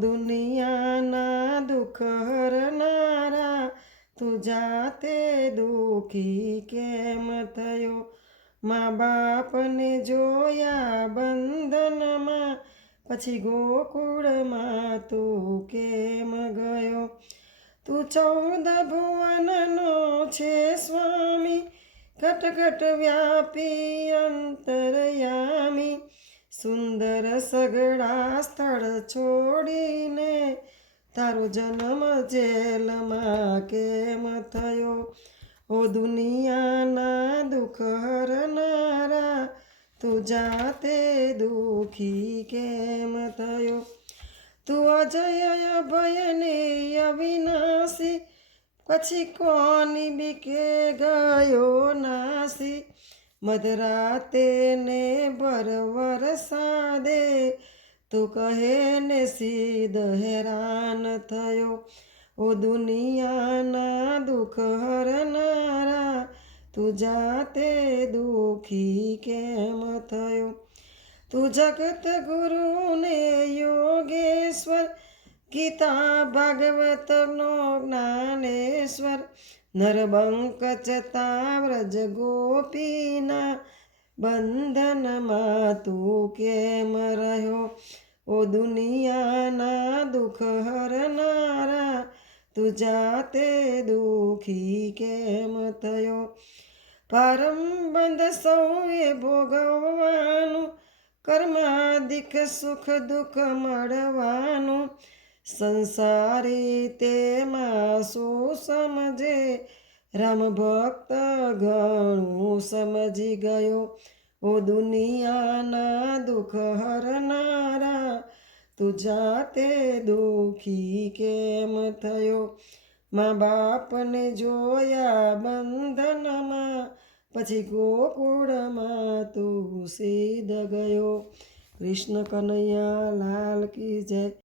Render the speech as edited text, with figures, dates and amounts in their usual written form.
દુનિયાના દુઃખ હરનારા તું જાતે દુઃખી કેમ થયો? મા બાપને જોયા બંધનમાં પછી ગોકુળમાં તું કેમ ગયો? તું 14 ભુવનનો છે સ્વામી, ઘટ વ્યાપી અંતરયામી. સુંદર સગડા સ્થળ છોડીને તારો જન્મ જેલમાં કેમ થયો? ઓ દુનિયાના દુઃખ હરનારા તું જાતે દુઃખી કેમ થયો? તું અજય અભયને અવિનાશી, પછી કોની બીકે ગયો નાસી? મધરાતે ને ભર વરસાદે તું કહે ને સીધ હેરાન થયો? ઓ દુનિયાના દુઃખ હરનારા તું જાતે દુઃખી કેમ થયો? તું જગત ગુરુને યોગેશ્વર, ગીતા ભાગવતનો જ્ઞાનેશ્વર, નરબંક ચતા વ્રજ ગોપીના બંધનમાં તું કેમ રહ્યો? ઓ દુનિયાના દુઃખ હરનારા તું જાતે દુઃખી કેમ થયો? પારમ બંધ સૌએ ભોગવવાનું, કર્માદિક સુખ દુઃખ મળવાનું. સંસારી તેમાં શું સમજે? રામ ભક્ત ઘણું સમજી ગયો. ઓ દુનિયાના દુઃખ હરનારા તું જાતે દુઃખી કેમ થયો? મા બાપને જોયા બંધનમાં પછી ગોકુળમાં તું સીધ ગયો. કૃષ્ણ કનૈયા લાલ કી જય.